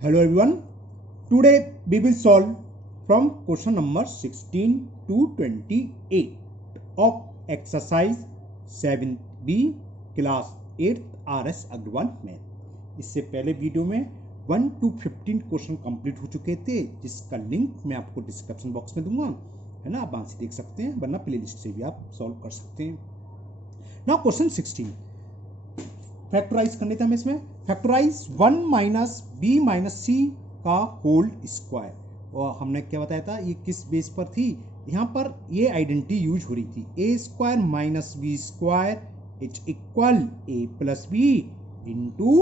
Hello everyone. Today we will solve from question number 16 to 28 of exercise 7B class 8th RS Agrawal math. इससे पहले video में 1 to 15 question complete हो चुके थे, जिसका link मैं आपको डिस्क्रिप्शन बॉक्स में दूंगा, है ना। आप वहां से देख सकते हैं, वरना प्लेलिस्ट से भी आप सॉल्व कर सकते हैं। नाउ क्वेश्चन 16 फैक्टराइज करने थे हमें। इसमें फैक्टराइज 1 माइनस बी माइनस सी का होल स्क्वायर। और हमने क्या बताया था, ये किस बेस पर थी, यहाँ पर ये आइडेंटिटी यूज हो रही थी, a square minus B square is equal a plus b into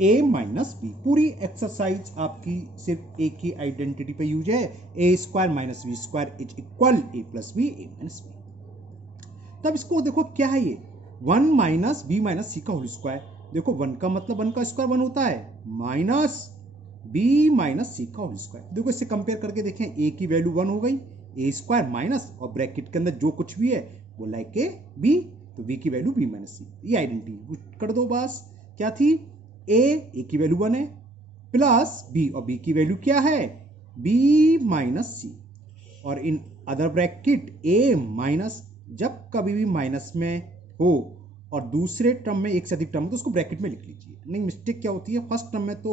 a minus b. पूरी एक्सरसाइज आपकी सिर्फ एक ही आइडेंटिटी पे यूज है, a square minus B square is equal a plus b a minus b. तब इसको देखो क्या है, ये 1 माइनस बी माइनस सी का होल स्क्वायर। देखो 1 का मतलब 1 का स्क्वायर 1 होता है, माइनस बी माइनस सी का होल स्क्वायर। देखो इससे कंपेयर करके देखें, ए की वैल्यू 1 हो गई, ए स्क्वायर माइनस और ब्रैकेट के अंदर जो कुछ भी है वो लाइक ए बी, तो बी की वैल्यू बी माइनस सी। ये आइडेंटिटी कर दो बस। क्या थी, ए की वैल्यू 1 है, प्लस बी, और बी की वैल्यू क्या है, बी माइनस सी, और इन अदर ब्रैकेट ए माइनस। जब कभी भी माइनस में हो और दूसरे टर्म में एक से अधिक टर्म, तो उसको ब्रैकेट में लिख लीजिए। नहीं, मिस्टेक क्या होती है, फर्स्ट टर्म में तो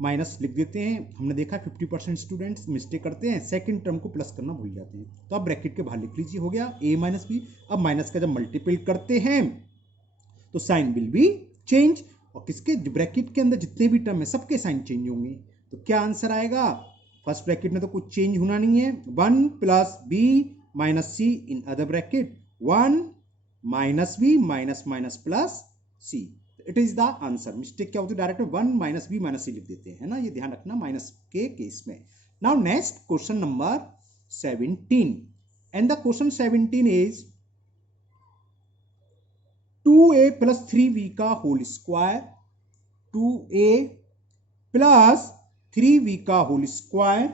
माइनस लिख देते हैं, हमने देखा 50% स्टूडेंट्स मिस्टेक करते हैं, सेकंड टर्म को प्लस करना भूल जाते हैं। तो आप ब्रैकेट के बाहर लिख लीजिए, हो गया ए माइनस बी। अब माइनस का जब मल्टीपल करते हैं तो साइन विल बी चेंज, और किसके, ब्रैकेट के अंदर जितने भी टर्म है सबके साइन चेंज होंगे। तो क्या आंसर आएगा, फर्स्ट ब्रैकेट में तो कुछ चेंज होना नहीं है, 1 plus b minus c in other bracket 1 minus b minus minus plus c, it is the answer. Mistake क्या होती है, direct 1 minus b minus c लिख देते हैं, है ना, ये ध्यान रखना माइनस के केस में। Now next question number 17, and the question 17 is 2a plus 3b का whole square, 2a plus 3b का whole square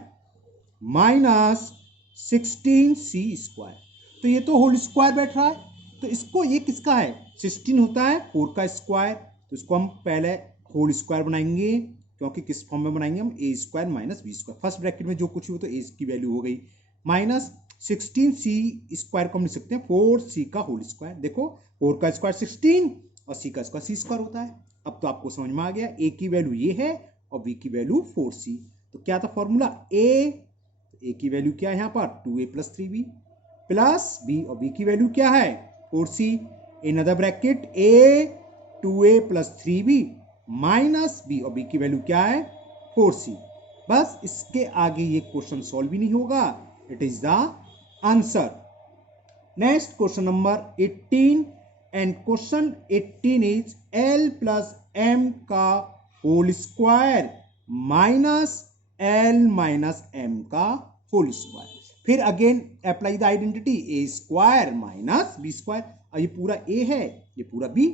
minus 16c square. तो ये तो होल स्क्वायर बैठ रहा है, तो इसको, ये किसका है, 16 होता है 4 का स्क्वायर, तो इसको हम पहले होल स्क्वायर बनाएंगे, क्योंकि किस फॉर्म में बनाएंगे हम, a square minus B square. First bracket में जो कुछ हो तो ए की वैल्यू हो गई, माइनस 16c स्क्वायर को हम लिख सकते हैं 4c का होल स्क्वायर। देखो 4 का स्क्वायर 16 और c का स्क्वायर c स्क्वायर होता है। अब तो आपको समझ में आ गया, a की वैल्यू ये है और b की वैल्यू 4c। तो क्या था फॉर्मूला, a की वैल्यू क्या है यहाँ पर, 2a plus 3b plus b, और b की वैल्यू क्या है 4c, in other bracket a 2a plus 3b minus b, और b की वैल्यू क्या है 4c। बस इसके आगे ये क्वेश्चन सॉल्व भी नहीं होगा, it is the answer. Next question number 18, and question 18 is l plus m का whole square minus l minus m का होल स्क्वायर। फिर again apply the identity, a square minus B square. और ये पूरा ए है, ये पूरा बी,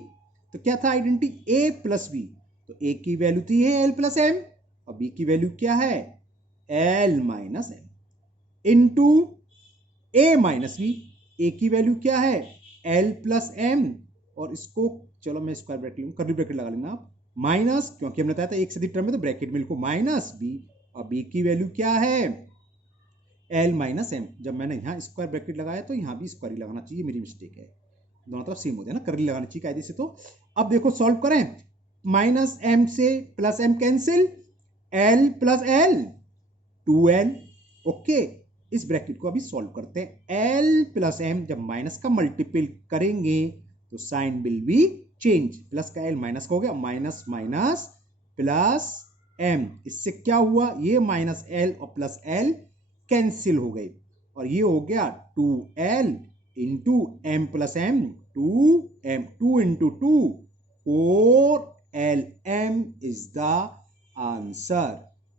तो क्या था आइडेंटिटी, ए प्लस बी, तो ए की वैल्यू थी है एल प्लस एम, और बी की वैल्यू क्या है L minus M, into a minus B, a की वैल्यू क्या है एल प्लस एम, और इसको चलो मैं स्क्वायर ब्रैकेट लूंगा, कर्ली ब्रैकेट लगा लेना आप, माइनस, क्योंकि हमने बताया था एक से अधिक टर्म में तो ब्रैकेट में लिखो माइनस बी, और बी की वैल्यू क्या है एल माइनस एम। जब मैंने यहाँ स्क्वायर ब्रैकेट लगाया तो यहाँ भी स्क्वायर ही लगाना चाहिए, मेरी मिस्टेक है, दोनों तरफ सेम होता है ना, करली लगाना चाहिए कायदे से। तो अब देखो सॉल्व करें, माइनस एम से plus m cancel, l plus l 2l, okay. इस ब्रैकेट को अभी सॉल्व करते हैं, एल प्लस एम जब माइनस का मल्टीपल करेंगे तो sign will be change, plus का एल माइनस का हो गया, माइनस माइनस प्लस एम, इससे क्या हुआ, ये माइनस एल और प्लस एल कैंसिल हो गए, और ये हो गया 2l into m plus m, 2m, 2 into 2 4l m is the answer.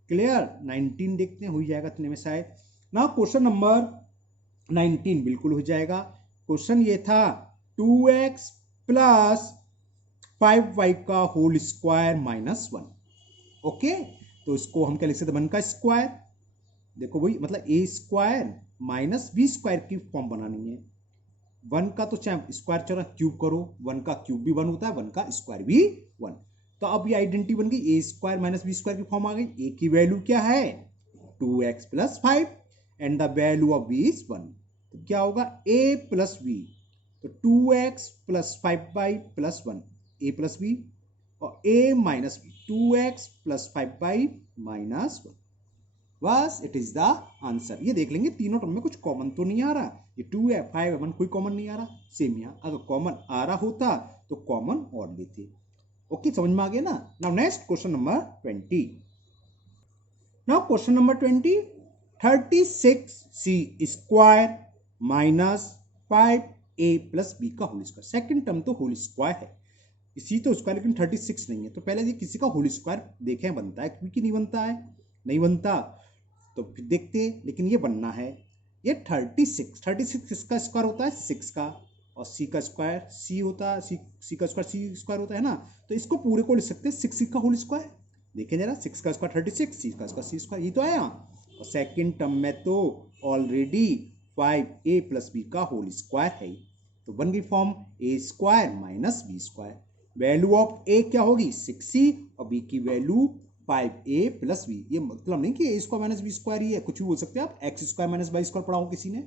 Clear, 19 देखते हैं हो जाएगा इतने में शायद। ना क्वेश्चन नंबर 19 बिल्कुल हो जाएगा। क्वेश्चन ये था 2x प्लस 5y का होल स्क्वायर माइनस 1, ओके। तो इसको हम क्या लिख सकते हैं, 1 का स्क्वायर, देखो वही मतलब ए स्क्वायर माइनस बी स्क्वायर की फॉर्म बनानी है। 1 का तो चाहे स्क्वायर चलो क्यूब करो, 1 का क्यूब भी 1 होता है, 1 का स्क्वायर भी 1, तो अब ये आइडेंटिटी बन गई, a square minus B square की फॉर्म आ गई। ए की वैल्यू क्या है 2x plus 5 and the value of B is 1, तो क्या होगा a प्लस बी, तो 2x plus 5y plus 1 a plus b, और a minus b 2x plus 5y minus 1, बस इट इज द आंसर। ये देख लेंगे तीनों टर्म में कुछ कॉमन तो नहीं आ रहा, ये 2 है 5 है 1 कोई कॉमन नहीं आ रहा। सेम यहाँ अगर कॉमन आ रहा होता तो कॉमन और लेते। ओके, समझ में आ गया ना। Now next question number 20। Now question number 20, 36c square minus 5a plus b का होल स्क्वायर। सेकेंड टर्म तो होल स्क्वायर है, इसी तो स्क्वायर, लेकिन 36 नहीं है। तो पहले ये किसी का होल स्क्वायर देखें बनता है क्योंकि नहीं बनता है, नहीं बनता तो फिर देखते हैं, लेकिन ये बनना है। ये 36 किसका स्क्वायर होता है 6 का, और c का स्क्वायर c होता है, c का स्क्वायर c स्क्वायर होता है ना, तो इसको पूरे को लिख सकते हैं 6 का होल स्क्वायर। देखें जरा, 6 का स्क्वायर 36, c का स्क्वायर c स्क्वायर, ये तो आया। और सेकेंड टर्म में तो ऑलरेडी 5a प्लस बी का होल स्क्वायर है, तो बन गई form a square minus B square. Value of a क्या होगी 6c और b की वैल्यू 5a प्लस बी। ये मतलब नहीं कि a square minus B square ही है, कुछ भी बोल सकते हैं आप। X square minus y square पढ़ा हो किसी ने,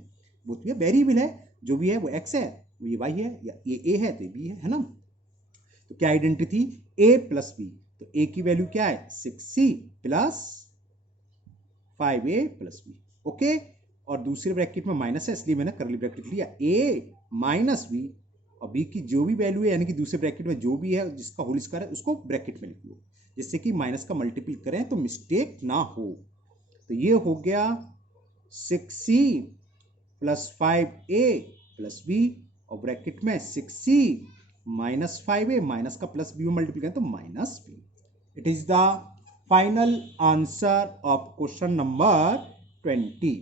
वो तो वेरिएबल है, जो भी है वो x है, वो ये y है, या ये a है तो ये b है ना। तो क्या आइडेंटिटी थी a प्लस बी, तो a की वैल्यू क्या है 6c plus 5a plus B. Okay, और दूसरे ब्रैकेट में माइनस है इसलिए मैंने करली ब्रैकेट लिया, a माइनस बी और b की जो भी वैल्यू है यानी कि दूसरे ब्रैकेट में जो भी है जिसका होल स्क्वायर है उसको ब्रैकेट में लिख लो, जिससे कि माइनस का मल्टीपल करें तो मिस्टेक ना हो। तो ये हो गया 6c plus 5a plus b और ब्रैकेट में 6c माइनस 5a, माइनस का प्लस बी में मल्टीपल करें तो minus b. It is the final answer of question number 20।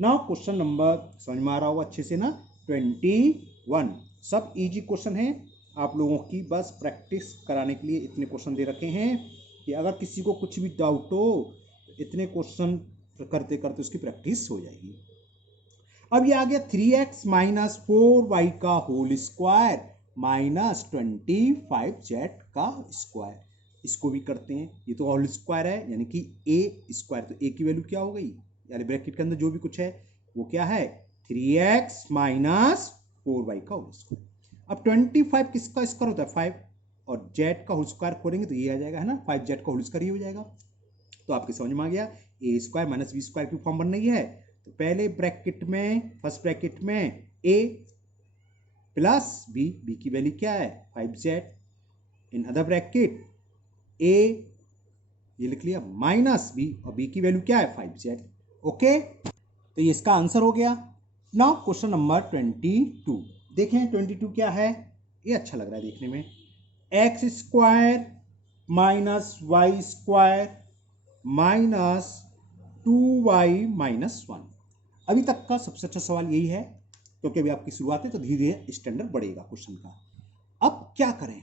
Now question number समझ में आ रहा होगा अच्छे से ना 21। सब इजी क्वेश्चन है, आप लोगों की बस प्रैक्टिस कराने के लिए इतने क्वेश्चन दे रखे हैं कि अगर किसी को कुछ भी डाउट हो इतने क्वेश्चन करते करते उसकी प्रैक्टिस हो जाएगी। अब ये आ गया 3x माइनस 4y का होल स्क्वायर माइनस 25z का स्क्वायर। इसको भी करते हैं, ये तो होल स्क्वायर है यानी कि a स्क्वायर, तो a की वैल्यू क्या हो गई यानी ब्रैकेट के अंदर जो भी कुछ है वो क्या है 3x माइनस 4y का होल स्क्वायर। अब 25 किसका स्क्वायर होता है 5, और z का होल स्क्वायर खोलेंगे तो ये आ जाएगा है ना, 5z का होल स्क्वायर ये हो जाएगा। तो आपके समझ में आ गया a square minus B square की फॉर्म बन रही है। तो पहले ब्रैकेट में फर्स्ट ब्रैकेट में a प्लस b, b की वैल्यू क्या है 5z, in other bracket a ये लिख लिया माइनस b और b की वैल्यू क्या है 5z। ओके, तो ये इसका आंसर हो गया। नाउ क्वेश्चन नंबर 22 देखें। 22 क्या है, ये अच्छा लग रहा है देखने में, x square minus y square minus 2y minus 1। अभी तक का सबसे अच्छा सवाल यही है क्योंकि अभी आपकी शुरुआत है तो धीरे धीरे स्टैंडर्ड बढ़ेगा क्वेश्चन का। अब क्या करें,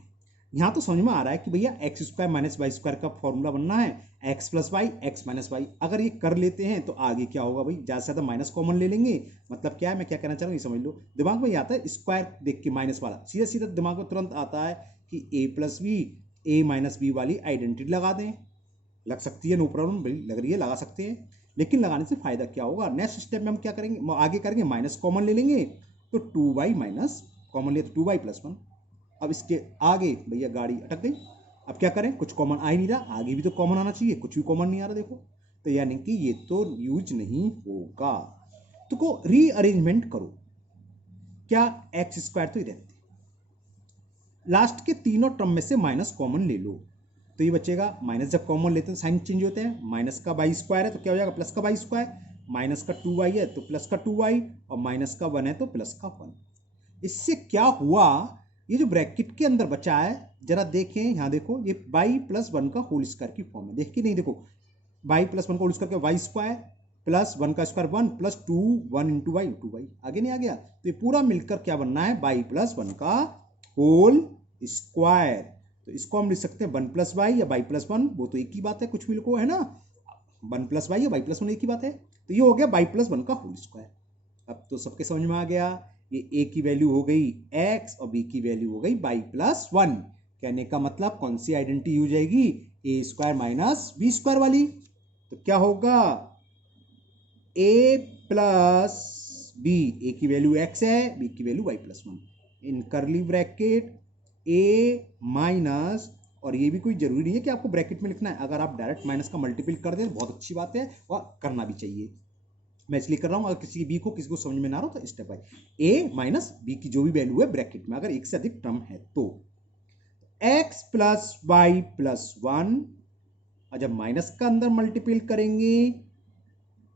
यहाँ तो समझ में आ रहा है कि भैया x square minus y square का फॉर्मूला बनना है x plus y x minus y. अगर ये कर लेते हैं तो आगे क्या होगा भाई, ज़्यादा से ज़्यादा माइनस कॉमन ले लेंगे। मतलब क्या है, मैं क्या कहना चाह रहा हूँ ये समझ लो। दिमाग में ये आता है स्क्वायर देख के माइनस वाला, सीधा सीधा दिमाग में तुरंत आता है कि ए plus b a minus B वाली आइडेंटिटी लगा दें। लग सकती है, नो प्रॉब्लम, लग रही है लगा सकते हैं, लेकिन लगाने से फायदा क्या होगा, नेक्स्ट स्टेप में हम क्या करेंगे, आगे करेंगे माइनस कॉमन ले लेंगे तो 2y माइनस कॉमन लिया तो 2y प्लस 1। अब इसके आगे भैया गाड़ी अटक गई, अब क्या करें, कुछ कॉमन आ ही नहीं रहा, आगे भी तो कॉमन आना चाहिए, कुछ भी कॉमन नहीं आ रहा देखो, तो यानी कि ये तो यूज नहीं होगा। तो को रीअरेंजमेंट करो, क्या एक्स स्क्वायर तो ही रहते, लास्ट के तीनों टर्म में से माइनस कॉमन ले लो तो ये बचेगा माइनस, जब कॉमन लेते हैं साइन चेंज होते हैं, माइनस का वाई स्क्वायर है तो क्या हो जाएगा प्लस का वाई स्क्वायर, माइनस का 2y है तो प्लस का 2y, और माइनस का 1 है तो प्लस का 1। इससे क्या हुआ, ये जो ब्रैकेट के अंदर बचा है जरा देखें, यहाँ देखो ये y प्लस 1 का होल स्क्वायर की फॉर्म है, देख के नहीं देखो y प्लस 1 का whole square y square plus 1 का square 1 plus 2 1 into y into y, आगे नहीं आ गया। तो ये पूरा मिलकर क्या बनना है y प्लस 1 का होल स्क्वायर। तो इसको हम लिख सकते हैं 1 प्लस वाई या y प्लस 1, वो तो एक ही बात है, कुछ भी लिखो है ना, 1 प्लस वाई या y प्लस 1 एक ही बात है। तो ये हो गया y प्लस 1 का होल स्क्वायर। अब तो सबके समझ में आ गया, ये a की वैल्यू हो गई x और b की वैल्यू हो गई y प्लस 1। कहने का मतलब कौन सी आइडेंटिटी यूज जाएगी, ए स्क्वायर माइनस बी स्क्वायर वाली। तो क्या होगा, ए प्लस बी, ए की वैल्यू एक्स है, बी की वैल्यू वाई प्लस वन, इन करली ब्रैकेट ए माइनस, और ये भी कोई जरूरी नहीं है कि आपको ब्रैकेट में लिखना है, अगर आप डायरेक्ट माइनस का मल्टीपल कर दें बहुत अच्छी बात है और करना भी चाहिए, मैं इसलिए कर रहा हूं, अगर किसी बी को किसी को समझ में ना हो तो step by, a minus b की जो भी वैल्यू है ब्रैकेट में अगर एक से अधिक टर्म है तो x plus y plus one, और जब माइनस का अंदर मल्टीपल करेंगे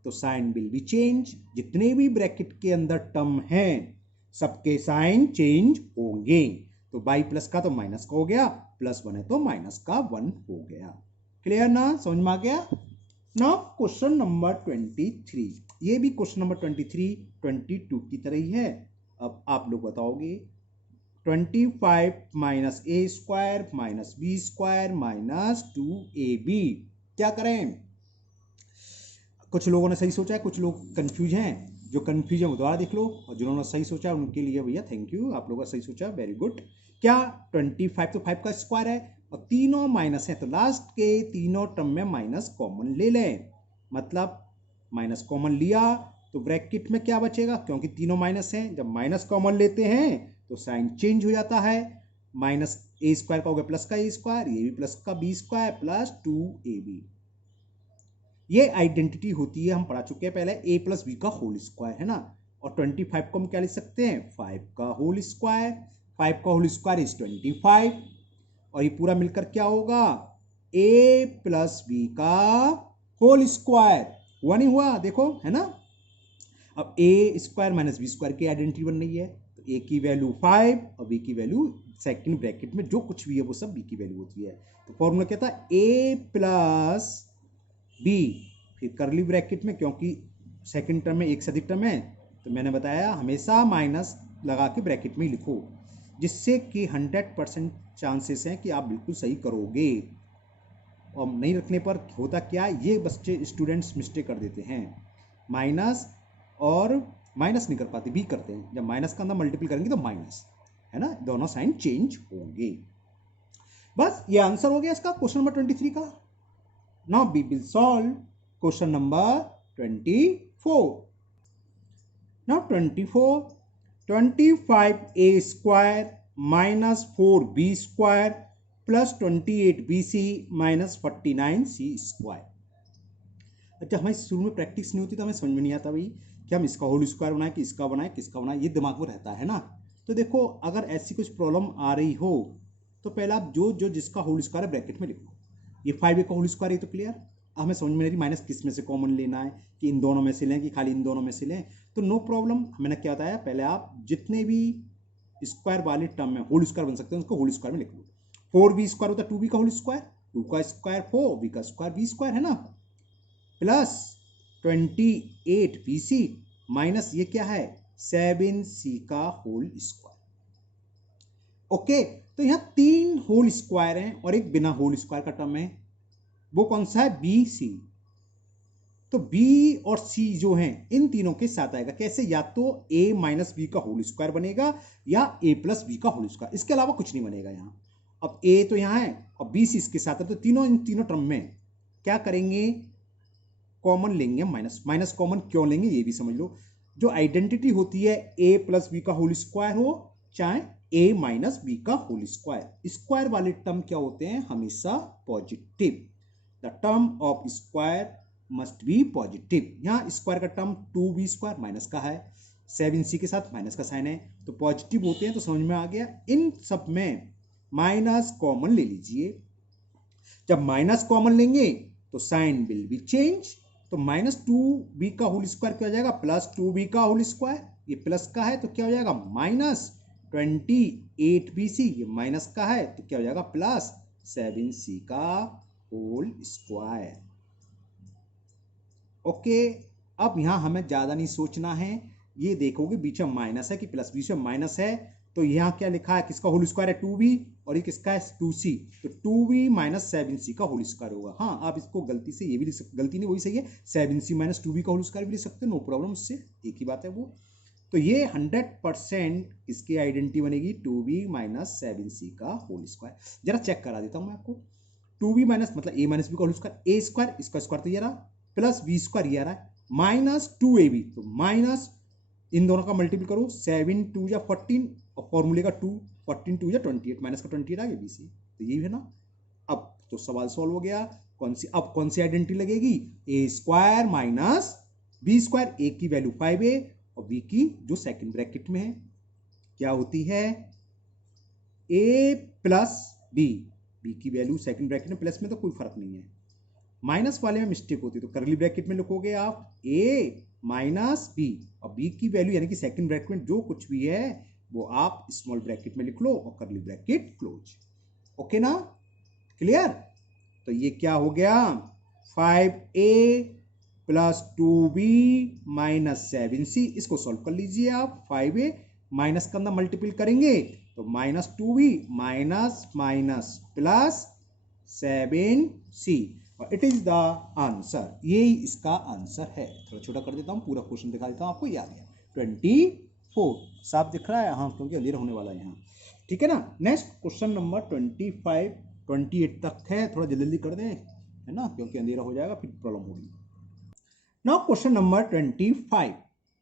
तो साइन विल बी चेंज, जितने भी ब्रैकेट के अंदर टर्म हैं सबके साइन चेंज होंगे। तो बाई प्लस का तो माइनस का हो गया, प्लस वन है तो माइनस का वन हो गया। क्लियर ना, समझ में आ गया ना। क्वेश्चन नंबर 23, ये भी क्वेश्चन नंबर 23 22 की तरह ही है। अब आप लोग बताओगे 25 minus a square minus B square minus 2ab, क्या करें। कुछ लोगों ने सही सोचा है, कुछ लोग कंफ्यूज हैं, जो कंफ्यूज है वो दोबारा देख लो, और जिन्होंने सही सोचा है उनके लिए भैया थैंक यू, आप लोगों का सही सोचा, वेरी गुड। क्या 25 तो 5 का स्क्वायर है और तीनों माइनस है, तो लास्ट के तीनों टर्म में माइनस कॉमन ले लें, मतलब माइनस कॉमन लिया तो ब्रैकेट में क्या बचेगा, क्योंकि तीनों माइनस हैं, जब माइनस कॉमन लेते हैं तो साइन चेंज हो जाता है, माइनस ए स्क्वायर का हो गया प्लस का ए स्क्वायर, ये भी प्लस का बी स्क्वायर प्लस 2ab। ये आइडेंटिटी होती है, हम पढ़ा चुके हैं पहले, a प्लस बी का होल स्क्वायर है ना, और 25 को हम क्या लिख सकते हैं, 5 का होल स्क्वायर, 5 का होल स्क्वायर इज 25, और ये पूरा मिलकर क्या होगा, a प्लस बी का होल स्क्वायर, हुआ नहीं हुआ, देखो है ना। अब a square minus B square की आइडेंटिटी बन रही है, तो a की वैल्यू 5 और b की वैल्यू सेकंड ब्रैकेट में जो कुछ भी है वो सब b की वैल्यू होती है, तो फॉर्मूला क्या था, a प्लस बी, फिर करली ब्रैकेट में, क्योंकि सेकंड टर्म में एक से अधिक टर्म है तो मैंने बताया हमेशा माइनस लगा के ब्रैकेट में ही लिखो, जिससे कि 100% चांसेस हैं कि आप बिल्कुल सही करोगे, और नहीं रखने पर होता क्या, ये बच्चे स्टूडेंट्स मिस्टेक कर देते हैं, माइनस और माइनस नहीं कर पाते, बी करते हैं, जब माइनस का अंदर मल्टीपल करेंगे तो माइनस है ना, दोनों साइन चेंज होंगे। बस ये आंसर हो गया इसका क्वेश्चन नंबर 23 का। Now we will solve question number 24. Now 24, 25a square minus 4b square plus 28bc minus 49c square। अच्छा, हमें शुरू में प्रैक्टिस नहीं होती तो हमें समझ में नहीं आता भाई कि हम इसका होल स्क्वायर बनाए कि इसका बनाए किसका बनाए, ये दिमाग में रहता है ना। तो देखो अगर ऐसी कुछ प्रॉब्लम आ रही हो तो पहले आप जो जो जिसका होल स्क्वायर है ब्रैकेट में लिख लो, ये 5a का होल स्क्वायर, ये तो क्लियर, हमें समझ में नहीं रही माइनस किस में से कॉमन लेना है, कि इन दोनों में से लें कि खाली इन दोनों में से लें, तो नो प्रॉब्लम। मैंने क्या बताया, पहले आप जितने भी स्क्वायर वाले टर्म में होल स्क्वायर बन सकते हैं उसको होल स्क्वायर में लिख लो। 4b स्क्वायर होता है 2b का होल स्क्वायर, 2 का स्क्वायर 4, b का स्क्वायर b स्क्वायर है ना, प्लस 28bc माइनस ये क्या है 7c का होल स्क्वायर। ओके, तो यहां 3 होल स्क्वायर हैं और एक बिना होल स्क्वायर का टर्म है, वो कौन सा है, बी सी। तो बी और सी जो हैं इन तीनों के साथ आएगा, कैसे, या तो a माइनस बी का होल स्क्वायर बनेगा या a प्लस बी का होल स्क्वायर, इसके अलावा कुछ नहीं बनेगा यहां। अब a तो यहां है और b सी इसके साथ है, तो तीनों इन तीनों टर्म में क्या करेंगे, कॉमन लेंगे, माइनस, माइनस कॉमन क्यों लेंगे ये भी समझ लो। जो आइडेंटिटी होती है a प्लस बी का होल स्क्वायर हो चाहे a माइनस बी का होल स्क्वायर, स्क्वायर वाले टर्म क्या होते हैं, हमेशा positive, the term of square must be positive. यहाँ स्क्वायर का टर्म 2b स्क्वायर माइनस का है, 7c के साथ माइनस का साइन है, तो पॉजिटिव होते हैं, तो समझ में आ गया। इन सब में माइनस कॉमन ले लीजिए, जब माइनस कॉमन लेंगे तो साइन विल बी चेंज, तो माइनस 2b का होल स्क्वायर क्या हो जाएगा, प्लस 2b का होल स्क्वायर, ये प्लस का है तो क्या हो जाएगा माइनस 28bc, ये माइनस का है तो क्या हो जाएगा प्लस 7c का होल स्क्वायर। ओके, अब यहां हमें ज्यादा नहीं सोचना है, ये देखोगे बीच में माइनस है कि प्लस, बीच में माइनस है तो यहाँ क्या लिखा है, किसका होल स्क्वायर है 2b और ये किसका है 2c, तो 2b माइनस 7c का होल स्क्वायर होगा। हाँ, आप इसको गलती से ये भी लिख सकते, गलती नहीं वही सही है, 7c माइनस 2b का होल स्क्वायर भी लिख सकते हो, नो प्रॉब्लम, इससे एक ही बात है वो। तो ये 100% इसकी आइडेंटिटी बनेगी 2b माइनस 7c का होल स्क्वायर। जरा चेक करा देता हूं मैं आपको। 2b माइनस मतलब a माइनस बी का होल स्क्वायर, a स्क्वायर इसका स्क्वायर तो ये रहा, प्लस b स्क्वायर ये रहा है, माइनस 2ab, तो माइनस इन दोनों का मल्टीपल करो, 7 2 या 14 और फॉर्मूले का 2, 14 2 या 28, माइनस का 28 आ गया bc, तो यही है ना। अब तो सवाल सॉल्व हो गया। अब कौन सी आइडेंटिटी लगेगी, ए स्क्वायर माइनस बी स्क्वायर, ए की वैल्यू 5a और बी की जो सेकंड ब्रैकेट में है क्या होती है, a प्लस बी, बी की वैल्यू सेकंड ब्रैकेट में प्लस में तो कोई फर्क नहीं है, माइनस वाले में मिस्टेक होती है तो करली ब्रैकेट में लिखोगे आप a माइनस बी और बी की वैल्यू यानी कि सेकंड ब्रैकेट में जो कुछ भी है वो आप स्मॉल ब्रैकेट में लिख लो और करली ब्रैकेट क्लोज। ओके ना, क्लियर। तो ये क्या हो गया, 5a plus 2b minus 7c, इसको सॉल्व कर लीजिए आप। 5a माइनस का अंदर मल्टीपल करेंगे तो minus 2b minus minus plus 7c, और इट इज द आंसर, ये इसका आंसर है। थोड़ा छोटा कर देता हूं, पूरा क्वेश्चन दिखा देता हूं आपको, याद है 24 साफ दिख रहा है, हाँ क्योंकि अंधेरा होने वाला है यहाँ, ठीक है ना। नेक्स्ट क्वेश्चन नंबर 25 28 तक है, थोड़ा जल्दी जल्दी कर दें, है ना, क्योंकि अंधेरा हो जाएगा फिर प्रॉब्लम होगी। Now question number 25,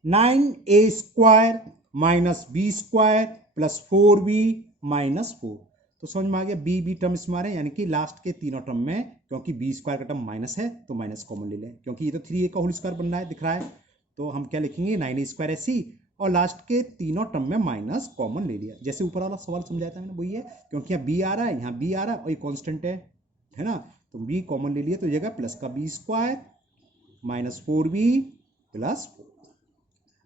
9a square minus B square plus 4b minus 4, तो समझ में आ गया, बी टर्म इसमें आ रहे हैं यानी कि लास्ट के तीनों टर्म में, क्योंकि बी स्क्वायर का टर्म माइनस है तो माइनस कॉमन ले लें, क्योंकि ये तो 3a का होल स्क्वायर बन रहा है दिख रहा है, तो हम क्या लिखेंगे 9a स्क्वायर ऐसी, और लास्ट के तीनों टर्म में माइनस कॉमन ले लिया, जैसे ऊपर वाला सवाल समझाया था मैंने वही है, क्योंकि यहाँ बी आ रहा है, यहाँ बी आ रहा है और ये कांस्टेंट है ना, तो बी कॉमन ले लिया तो जगह प्लस का B square minus 4b plus 4।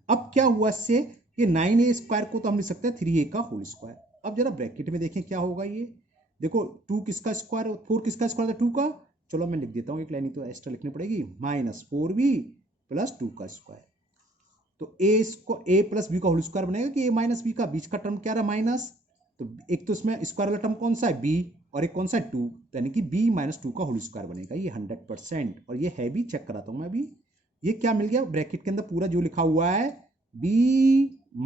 अब क्या हुआ इससे, ये 9a स्क्वायर को तो हम लिख सकते हैं 3a का होल स्क्वायर। अब जरा ब्रैकेट में देखें क्या होगा, ये देखो 2 किसका स्क्वायर, 4 किसका स्क्वायर था 2 का, चलो मैं लिख देता हूँ एक लाइन तो एक्स्ट्रा लिखनी पड़ेगी, माइनस 4b प्लस 2 का स्क्वायर, तो a प्लस बी का होल स्क्वायर बनेगा कि a माइनस बी का, बीच का टर्म क्या रहा माइनस, तो एक तो इसमें स्क्वायर वाला टर्म कौन सा है b और एक कौन सा है 2, यानी कि b माइनस 2 का होल स्क्वायर बनेगा, ये 100%, और ये है भी, चेक कराता हूं मैं अभी, ये क्या मिल गया ब्रैकेट के अंदर पूरा जो लिखा हुआ है b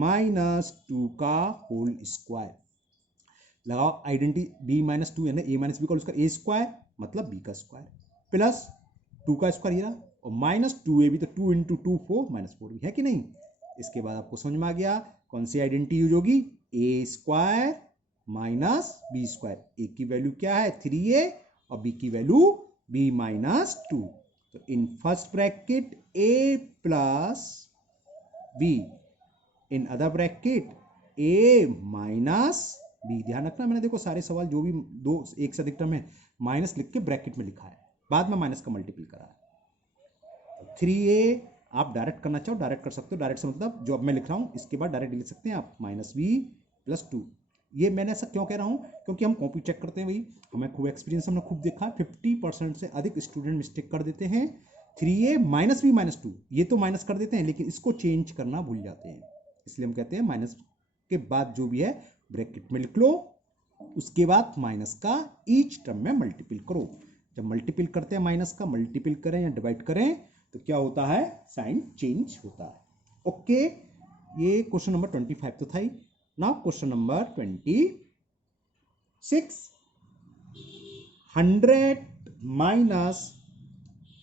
माइनस 2 का होल स्क्वायर, लगाओ आइडेंटिटी b माइनस 2 यानी a माइनस बी का होल स्क्वायर, a स्क्वायर मतलब b का स्क्वायर प्लस 2 का स्क्वायर ये रहा, और माइनस 2ab, तो 2 इंटू 2 4 माइनस 4 भी है कि नहीं। इसके बाद आपको समझ में आ गया कौन सी आइडेंटिटी यूज होगी, a square minus B square, ए की वैल्यू क्या है 3a और बी की वैल्यू b माइनस 2, तो in first bracket a plus b, in other bracket a minus b, ध्यान रखना मैंने देखो सारे सवाल जो भी दो एक से अधिक टर्म है माइनस लिख के ब्रैकेट में लिखा है, बाद में माइनस का मल्टीपल करा है। 3a आप डायरेक्ट करना चाहो डायरेक्ट कर सकते हो, डायरेक्ट से मतलब जो अब मैं लिख रहा हूं इसके बाद डायरेक्ट लिख सकते हैं आप, माइनस b प्लस 2, ये मैंने ऐसा क्यों कह रहा हूं, क्योंकि हम कॉपी चेक करते हैं भाई, हमें खूब एक्सपीरियंस, हमने खूब देखा 50% से अधिक स्टूडेंट मिस्टेक कर देते हैं, 3a माइनस b माइनस 2 ये तो माइनस कर देते हैं लेकिन इसको चेंज करना भूल जाते हैं, इसलिए हम कहते हैं माइनस के बाद जो भी है ब्रैकेट में लिख लो, उसके बाद माइनस का ईच टर्म में मल्टीपल करो, जब मल्टीपल करते हैं माइनस का, मल्टीपल करें या डिवाइड करें तो क्या होता है साइन चेंज होता है। ओके, ये क्वेश्चन नंबर 25 तो था ही। Now question number 26, 100 minus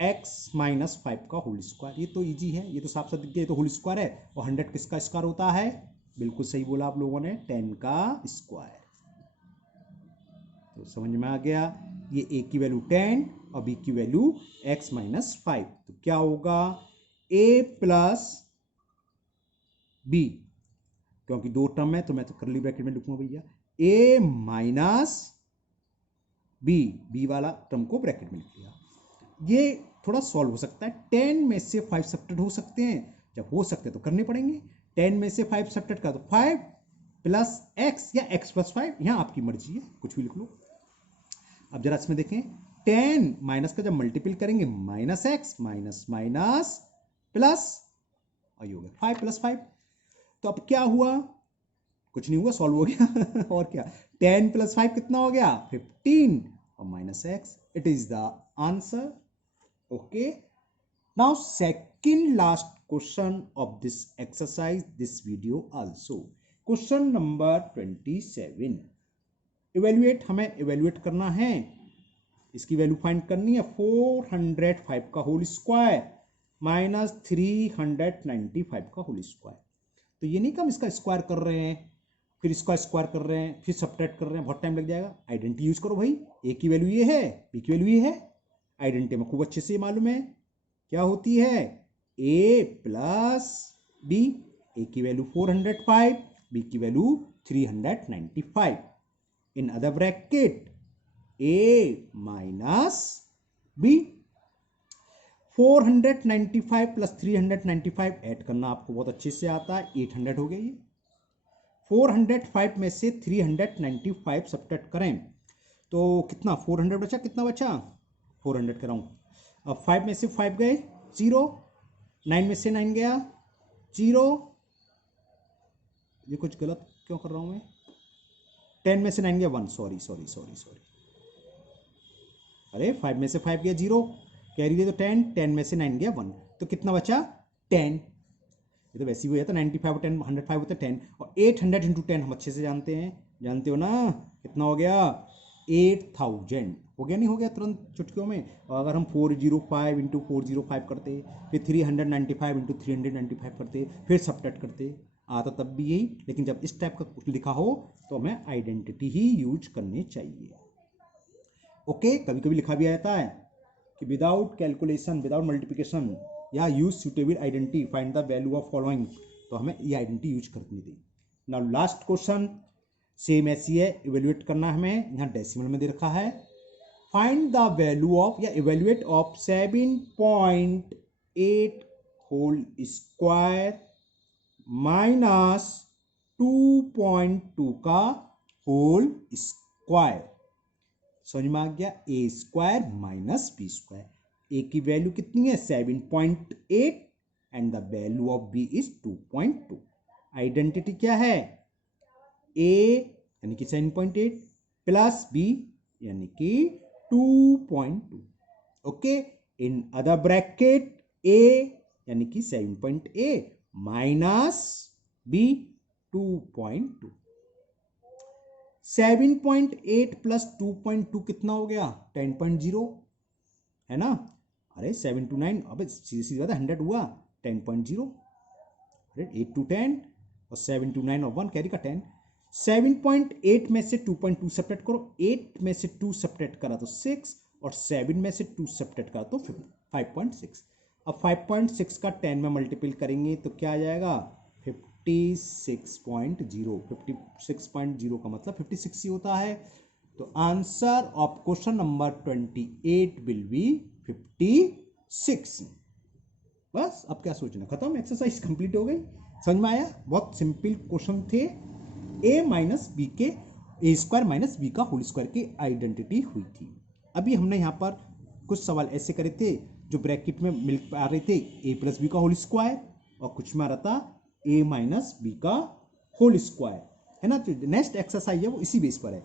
x minus 5 का होल स्क्वायर, ये तो इजी है, ये तो साफ साफ दिख गया, ये तो होल स्क्वायर है, और 100 किसका स्क्वायर होता है, बिल्कुल सही बोला आप लोगों ने, 10 का स्क्वायर, तो समझ में आ गया, ये a की वैल्यू 10 और b की वैल्यू x माइनस 5, तो क्या होगा a प्लस b, क्योंकि दो टर्म है तो मैं तो करली ब्रैकेट में लिखूंगा भैया, a माइनस b वाला टर्म को ब्रैकेट में लिख लिया। ये थोड़ा सॉल्व हो सकता है, 10 में से 5 सब्ट्रैक्ट हो सकते हैं, जब हो सकते हैं तो करने पड़ेंगे, 10 में से 5 सब्ट्रैक्ट का तो 5 प्लस x या x प्लस 5, यहां आपकी मर्जी है कुछ भी लिख लो। अब जरा इसमें देखें, 10 माइनस का जब मल्टीपल करेंगे minus x minus minus plus, और ये हो गया 5 प्लस 5, तो अब क्या हुआ, कुछ नहीं हुआ, सॉल्व हो गया और क्या, 10 प्लस 5 कितना हो गया 15 और minus x, it is the answer. Okay, Now second last question of this exercise, this video also. Question number 27. Evaluate, हमें इवेल्युएट करना है, इसकी वैल्यू फाइंड करनी है 405 का होल स्क्वायर माइनस 395 का होल स्क्वायर। तो ये नहीं कि हम इसका स्क्वायर कर रहे हैं फिर इसका स्क्वायर कर रहे हैं फिर सब्ट्रैक्ट कर रहे हैं, बहुत टाइम लग जाएगा। आइडेंटिटी यूज करो भाई, ए की वैल्यू ये है, बी की वैल्यू ये है। आइडेंटिटी में खूब अच्छे से मालूम है क्या होती है, ए प्लस बी। ए की वैल्यू 405, बी की value 395। In other bracket a minus b. 495 plus 395 add करना आपको बहुत अच्छे से आता है, 800 हो गया ये। 405 में से 395 सब्ट्रैक्ट करें तो कितना 400 बचा, कितना बचा 400 कराऊं। अब 5 में से 5 गए 0, 9 में से 9 गया 0। ये कुछ गलत क्यों कर रहा हूं मैं, 10 में से 9 गया 1, सॉरी। अरे 5 में से 5 गया 0, कैरी दे तो 10, 10 में से 9 गया 1, तो कितना बचा 10। ये तो वैसे ही हो जाता 95 और 10 105 होता है 10, और 800 इंटू 10 हम अच्छे से जानते हैं, जानते हो ना, कितना हो गया 8000 हो गया, नहीं हो गया तुरंत चुटकियों में। और अगर हम 405 इंटू 405 करते, फिर 395 इंटू 395 करते, फिर सब्ट्रैक्ट करते, आता तब भी यही। लेकिन जब इस टाइप का कुछ लिखा हो तो हमें आइडेंटिटी ही यूज करनी चाहिए। ओके, कभी कभी लिखा भी आता है कि विदाउट कैलकुलेशन, विदाउट मल्टीप्लिकेशन या use suitable identity find the value of following, तो हमें ये आइडेंटिटी यूज करनी थी। नाउ लास्ट क्वेश्चन सेम ऐसी है, इवेल्युएट करना है हमें, यहाँ डेसिमल में दे रखा है। फाइंड द वैल्यू ऑफ या evaluate of 7.8 whole square minus 2.2 का होल स्क्वायर। समझ में आ गया, A square minus B square. ए की वैल्यू कितनी है 7.8 and the value of B is 2.2। Identity क्या है, ए यानी कि 7.8 प्लस बी यानी कि 2.2। ओके, इन अदर ब्रैकेट ए यानी कि 7.8 माइनस बी 2.2। 7.8 प्लस 2.2 कितना हो गया 10.0 है ना। अरे 7 to 9, अबे सीधी सीधी बात है 100 हुआ 10.0। अरे 8 to 10 और 7 to 9 और 1 कैरी का 10। 7.8 में से 2.2 सब्ट्रैक्ट करो, 8 में से 2 सब्ट्रैक्ट करा तो 6 और 7 में से 2 सब्ट्रैक्ट करा तो 5.6। अब 5.6 का 10 में मल्टीपल करेंगे तो क्या आ जाएगा 56.0। 56.0 का मतलब 56 ही होता है। तो answer of question number 28 will be 56। बस अब क्या सोचना, खत्म, एक्सरसाइज कंप्लीट हो गई। समझ में आया, बहुत सिंपल क्वेश्चन थे। ए माइनस बी के, ए स्क्वायर माइनस बी का होल स्क्वायर की आइडेंटिटी हुई थी। अभी हमने यहाँ पर कुछ सवाल ऐसे करे थे जो ब्रैकेट में मिल आ रहे थे ए प्लस बी का होल स्क्वायर, और कुछ में आ रहा था ए माइनस बी का होल स्क्वायर, है ना। तो नेक्स्ट एक्सरसाइज है वो इसी बेस पर है,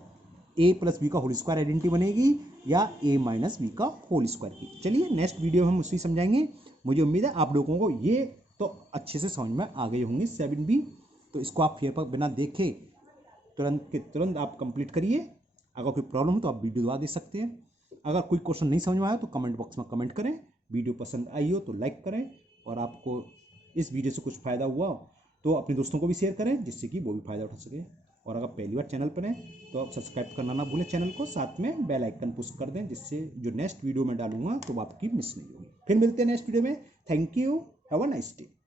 ए प्लस बी का होल स्क्वायर आइडेंटिटी बनेगी या ए माइनस बी का होल स्क्वायर की। चलिए नेक्स्ट वीडियो में हम उसी समझाएंगे। मुझे उम्मीद है आप लोगों को ये तो अच्छे से समझ में आ गए होंगे 7B। तो इसको आप फिर पर बिना देखे तुरंत के तुरंत आप कंप्लीट करिए। अगर कोई प्रॉब्लम हो तो आप वीडियो दबा दे सकते हैं। अगर कोई क्वेश्चन नहीं समझ में आया तो कमेंट बॉक्स में कमेंट करें। वीडियो पसंद आई हो तो लाइक करें, और आपको इस वीडियो से कुछ फ़ायदा हुआ तो अपने दोस्तों को भी शेयर करें जिससे कि वो भी फ़ायदा उठा सके। और अगर पहली बार चैनल पर हैं तो आप सब्सक्राइब करना ना भूलें चैनल को, साथ में बेल आइकन पुश कर दें जिससे जो नेक्स्ट वीडियो में डालूंगा तो वो आपकी मिस नहीं होगी। फिर मिलते हैं नेक्स्ट वीडियो में। Thank you, have a nice day.